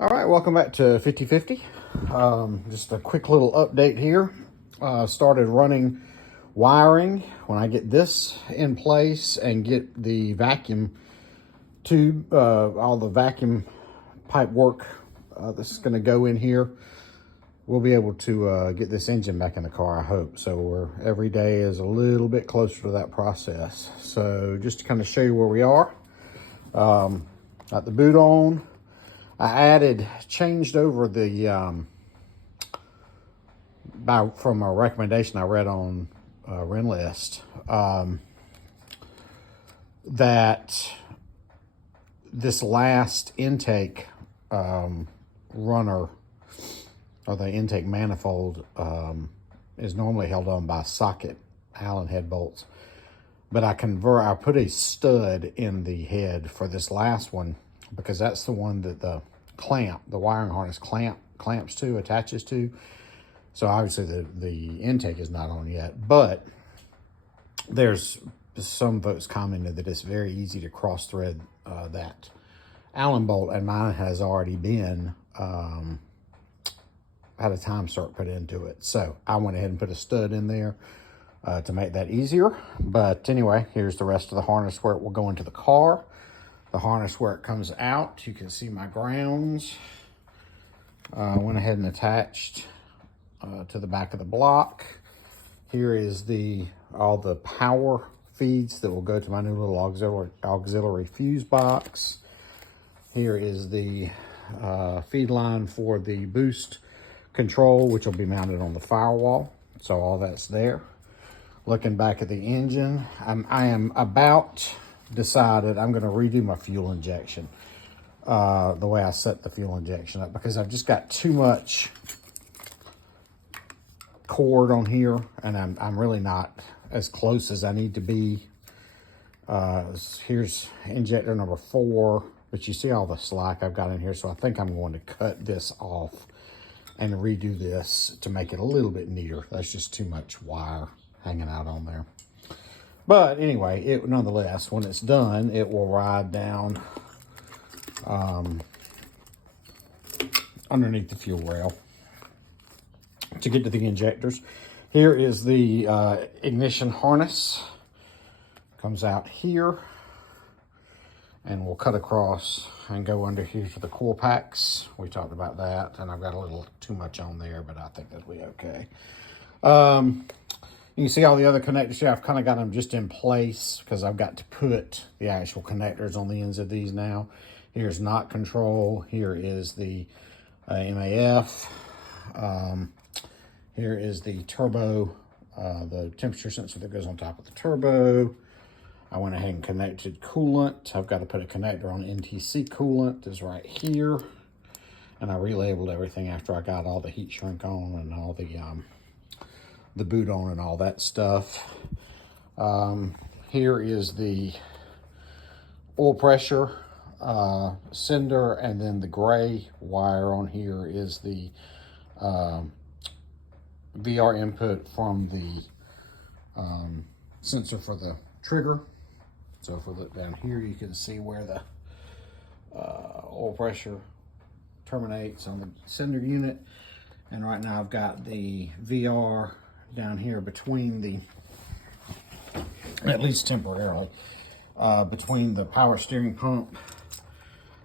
All right, welcome back to 50/50. Just a quick little update here. Started running wiring. When I get this in place and get the vacuum tube, all the vacuum pipe work that's going to go in here, we'll be able to get this engine back in the car, I hope. So every day is a little bit closer to that process. So just to kind of show you where we are. Got the boot on. I changed over the, from a recommendation I read on Renlist, that this last intake runner, or the intake manifold, is normally held on by socket Allen head bolts. But I put a stud in the head for this last one, because that's the one that the wiring harness attaches to. So obviously the intake is not on yet, but there's some folks commented that it's very easy to cross thread that Allen bolt, and mine has already been had a time start put into it. So I went ahead and put a stud in there to make that easier. But anyway, here's the rest of the harness where it will go into the car. The harness where it comes out, you can see my grounds. Went ahead and attached to the back of the block. Here is all the power feeds that will go to my new little auxiliary fuse box. Here is the feed line for the boost control, which will be mounted on the firewall. So all that's there. Looking back at the engine, I am about decided I'm going to redo my fuel injection, the way I set the fuel injection up, because I've just got too much cord on here, and I'm really not as close as I need to be. Here's injector number 4, but you see all the slack I've got in here, so I think I'm going to cut this off and redo this to make it a little bit neater. That's just too much wire hanging out on there. But anyway, nonetheless, when it's done, it will ride down underneath the fuel rail to get to the injectors. Here is the ignition harness. Comes out here, and we'll cut across and go under here to the coil packs. We talked about that, and I've got a little too much on there, but I think that'll be okay. You can see all the other connectors here. I've kind of got them just in place because I've got to put the actual connectors on the ends of these now. Here's knock control. Here is the MAF. Here is the turbo, the temperature sensor that goes on top of the turbo. I went ahead and connected coolant. I've got to put a connector on NTC coolant. Is right here. And I relabeled everything after I got all the heat shrink on and all the boot on and all that stuff. Here is the oil pressure sender, and then the gray wire on here is the VR input from the sensor for the trigger. So if we look down here, you can see where the oil pressure terminates on the sender unit. And right now I've got the VR down here between at least temporarily, between the power steering pump,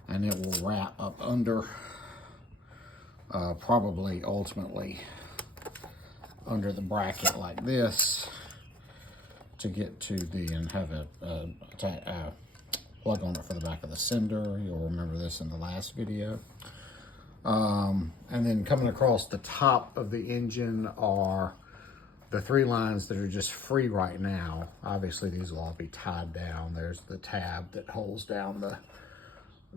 and it will wrap up under, probably ultimately under the bracket like this to get to and have a plug on it for the back of the sender. You'll remember this in the last video. And then coming across the top of the engine are the 3 lines that are just free right now. Obviously, these will all be tied down. There's the tab that holds down the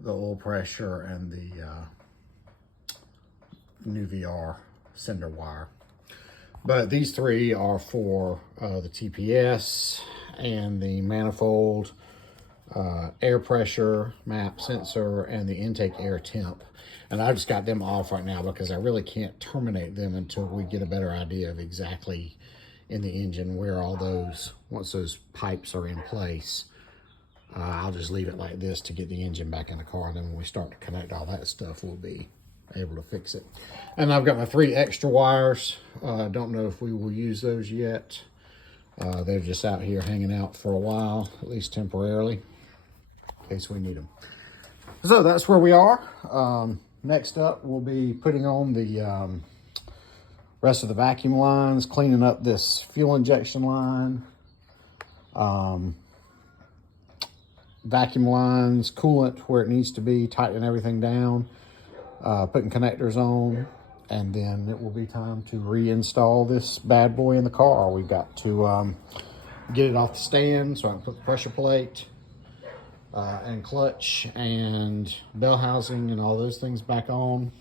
oil pressure and the new VR sender wire. But these 3 are for the TPS and the manifold, air pressure map sensor, and the intake air temp. And I just got them off right now because I really can't terminate them until we get a better idea of exactly in the engine where all those, once those pipes are in place, I'll just leave it like this to get the engine back in the car. And then when we start to connect all that stuff, we'll be able to fix it. And I've got my 3 extra wires. Don't know if we will use those yet. They're just out here hanging out for a while, at least temporarily, in case we need them. So that's where we are. Next up, we'll be putting on the rest of the vacuum lines, cleaning up this fuel injection line, vacuum lines, coolant where it needs to be, tightening everything down, putting connectors on, and then it will be time to reinstall this bad boy in the car. We've got to get it off the stand so I can put the pressure plate and clutch and bell housing and all those things back on.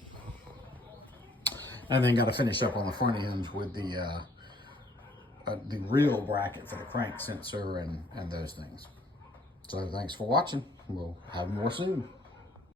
And then got to finish up on the front end with the real bracket for the crank sensor and those things. So thanks for watching. We'll have more soon.